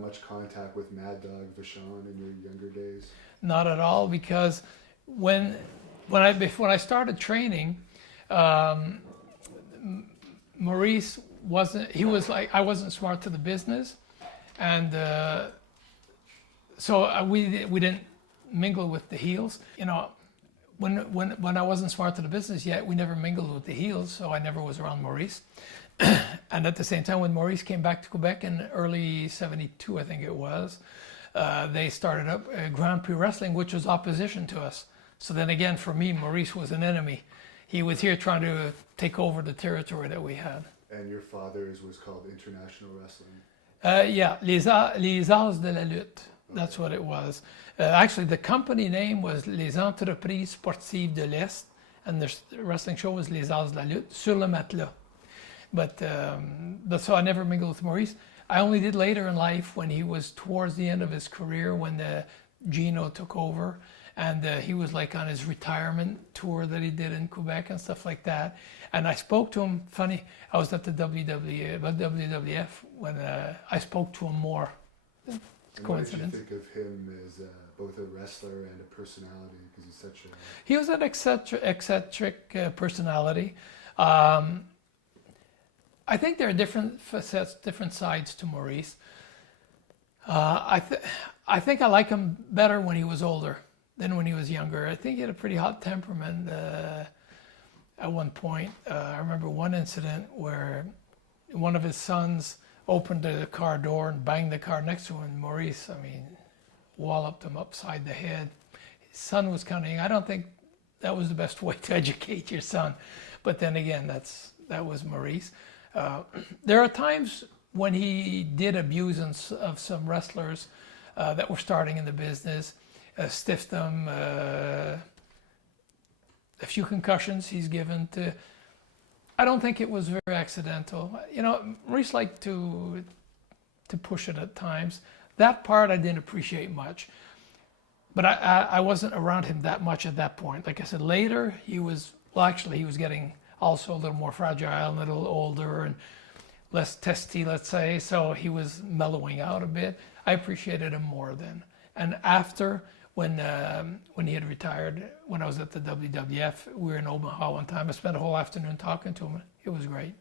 much contact with Mad Dog Vachon in your younger days? Not at all, because when I started training, Maurice wasn't. He was like, I wasn't smart to the business, and so we didn't mingle with the heels. You know, when I wasn't smart to the business yet, we never mingled with the heels, so I never was around Maurice. And at the same time, when Maurice came back to Quebec in early '72, I think it was, they started up Grand Prix Wrestling, which was opposition to us. So then again, for me, Maurice was an enemy. He was here trying to take over the territory that we had. And your father's was called International Wrestling? Yeah, Les Arts de la Lutte. That's what it was. Actually, the company name was Les Entreprises Sportives de l'Est, and the wrestling show was Les Arts de la Lutte, sur le matelas. But so I never mingled with Maurice. I only did later in life, when he was towards the end of his career, when Gino took over, and he was like on his retirement tour that he did in Quebec and stuff like that. And I spoke to him. Funny, I was at the WWF when I spoke to him more. It's coincidence. What did you think of him as both a wrestler and a personality? Because he's such a... He was an eccentric personality. I think there are different facets, different sides to Maurice. I think I like him better when he was older than when he was younger. I think he had a pretty hot temperament at one point. I remember one incident where one of his sons opened the car door and banged the car next to him. And Maurice, walloped him upside the head. His son was coming. I don't think that was the best way to educate your son. But then again, that was Maurice. There are times when he did abuse of some wrestlers that were starting in the business, stiffed them, a few concussions he's given to. I don't think it was very accidental. You know, Maurice liked to push it at times. That part I didn't appreciate much, but I wasn't around him that much at that point. Like I said, later he was getting also a little more fragile, a little older and less testy, let's say, so he was mellowing out a bit. I appreciated him more then. And after, when he had retired, when I was at the WWF, we were in Omaha one time. I spent a whole afternoon talking to him. It was great.